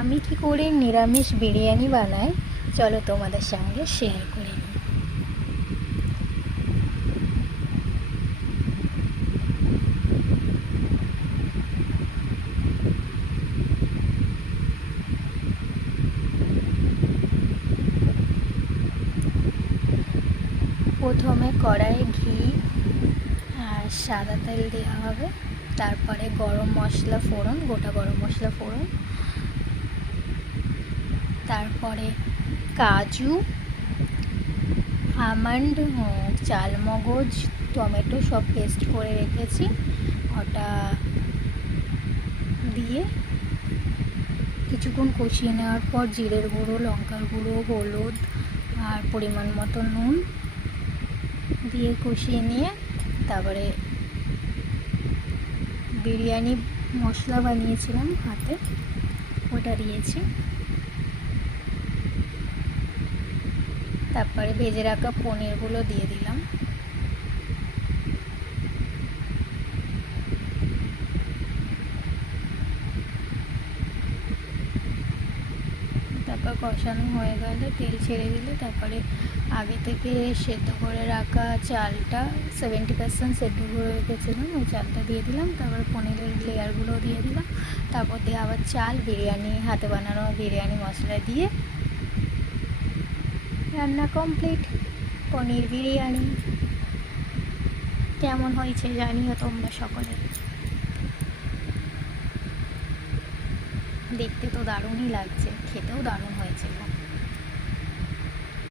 আমি কি করে নিরামিষ বিরিয়ানি বানাই চলো তোমাদের সঙ্গে শেয়ার করে নিই। প্রথমে কড়াইয়ে ঘি আর সাদা তেল দেওয়া হবে, তারপরে গরম মশলা ফোড়ন, গোটা গরম মশলা ফোড়ন, তারপরে কাজু, আমন্ড, চালমগজ, টমেটো সব পেস্ট করে রেখেছি, ওটা দিয়ে কিছুক্ষণ কষিয়ে নেওয়ার পর জিরের গুঁড়ো, লঙ্কার গুঁড়ো, হলুদ আর পরিমাণ মতো নুন দিয়ে কষিয়ে নিয়ে তারপরে বিরিয়ানি মশলা বানিয়েছিলাম হাতে, ওটা দিয়েছি। তারপরে ভেজে রাখা পনিরগুলো দিয়ে দিলাম। তারপর কষানো হয়ে গেলে তেল ছেড়ে দিলে তারপরে আগে থেকে সেদ্ধ করে রাখা চালটা 70% সেদ্ধ করে রেখেছিলাম, ওই চালটা দিয়ে দিলাম। তারপরে পনিরের লেয়ারগুলো দিয়ে দিলাম। তারপর দিয়ে আবার চাল, বিরিয়ানি হাতে বানানো বিরিয়ানি মশলা দিয়ে রান্না কমপ্লিট। পনির বিরিয়ানি কেমন হয়েছে জানিও তোমরা সকলে। দেখতে তো দারুণই লাগছে, খেতেও দারুণ হয়েছিল।